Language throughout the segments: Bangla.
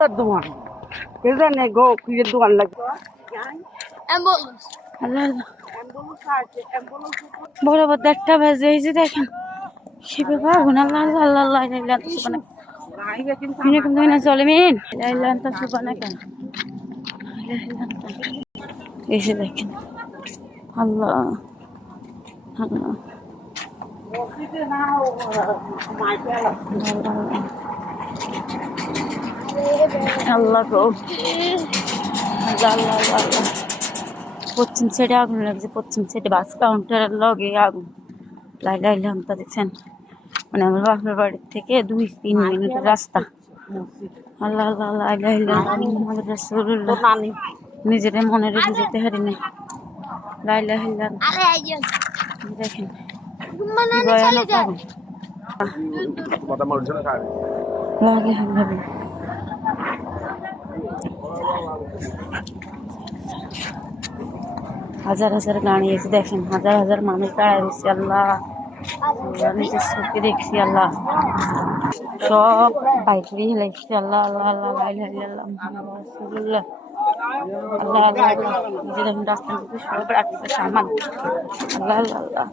দোকান কে জানে গো কি দোকান লাগে অ্যাম্বুলেন্স বড় বড় একটা বাজে এই যে দেখেন সে বাবা গুনাল্লাহ আল্লাহ আল্লাহ ইলাহা সুবহানাক মিনে কোন দিন জলিমিন লা ইলাহা আনতা সুবহানাক এই যে দেখেন আল্লাহ আল্লাহ মসজিদে নাও মাইকেল আল্লাহ গো আল্লাহ আল্লাহ আল্লাহ পশ্চিম সাইডে আগুন লাগছে পশ্চিম সাইডে বাস কাউন্টারের লগে আগুন লাইলাম তা দেখছেন মানে আমার বাপের বাড়ির থেকে 2-3 মিনিটের রাস্তা আল্লাহ আল্লাহ লাইলাহ মুহাম্মদ রাসূলুল্লাহ নিজের মনের বুঝতে হারি না লাইলাহ দেখেন ভয়ানক আগুন লাগে হবে হাজার হাজার গাড়ি এসে দেখেন হাজার হাজার মানুষ দাঁড়ায় রয়েছে আল্লাহ নিজের চোখে দেখছি আল্লাহ সব বাইক দিয়ে হেলাইছে আল্লাহ আল্লাহ আল্লাহ আল্লাহ রাসূলুল্লাহ আল্লাহ আল্লাহ আল্লাহ নিজে দেখেন রাস্তার মধ্যে সব রাখছে সামান আল্লাহ আল্লাহ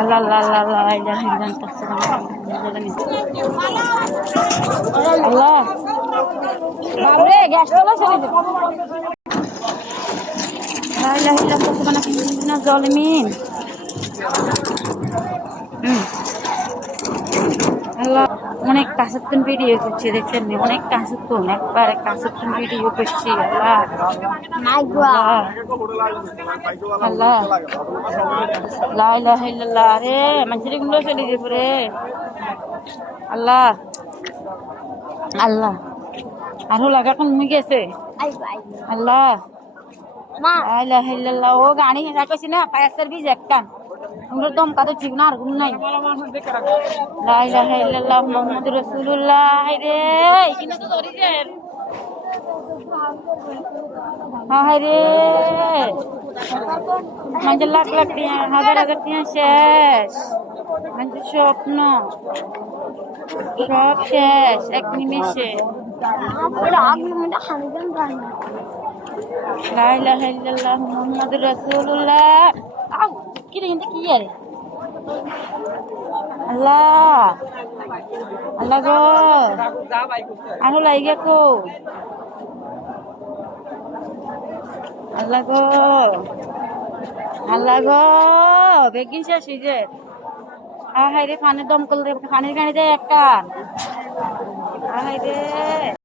আল্লাহ আল্লাহ আল্লাহ আল্লাহ আল্লাহ আল্লাহ বাবরে গ্যাস চলে জলমিন আল্লাহ অনেক কাছের ভিডিও করছি দেখছেন অনেক কাছের তো একবার কাছের ভিডিও করছি আল্লাহ আল্লাহ লা ইলাহা ইল্লাল্লাহ রে মানুষের গুলো চলে যাবে রে আল্লাহ আল্লাহ আরো লাগা কমে গেছে আল্লাহ লা ইলাহা ইল্লাল্লাহ ও গাড়ি রাখছি না ফায়ার সার্ভিস একটা আমরা দম কাদো ঠিক না আর গুণ নাই লা ইলাহা ইল্লাল্লাহ মুহাম্মাদুর রাসূলুল্লাহ রে কিনা তো ধরি যায় হায় রে মানে লাখ লাখ টাকা হাজার হাজার টাকা শেষ মানে স্বপ্ন সব শেষ এক নিমেষে লা ইলাহা ইল্লাল্লাহ মুহাম্মাদুর রাসূলুল্লাহ কি রে কি আরে আল্লাহ আল্লাহ গো আনো লাইগা কো আল্লাহ গো বেগিন শেষ হয়ে যায় হায় রে পানির দমকল পানির গাড়ি যায় একটা হায় রে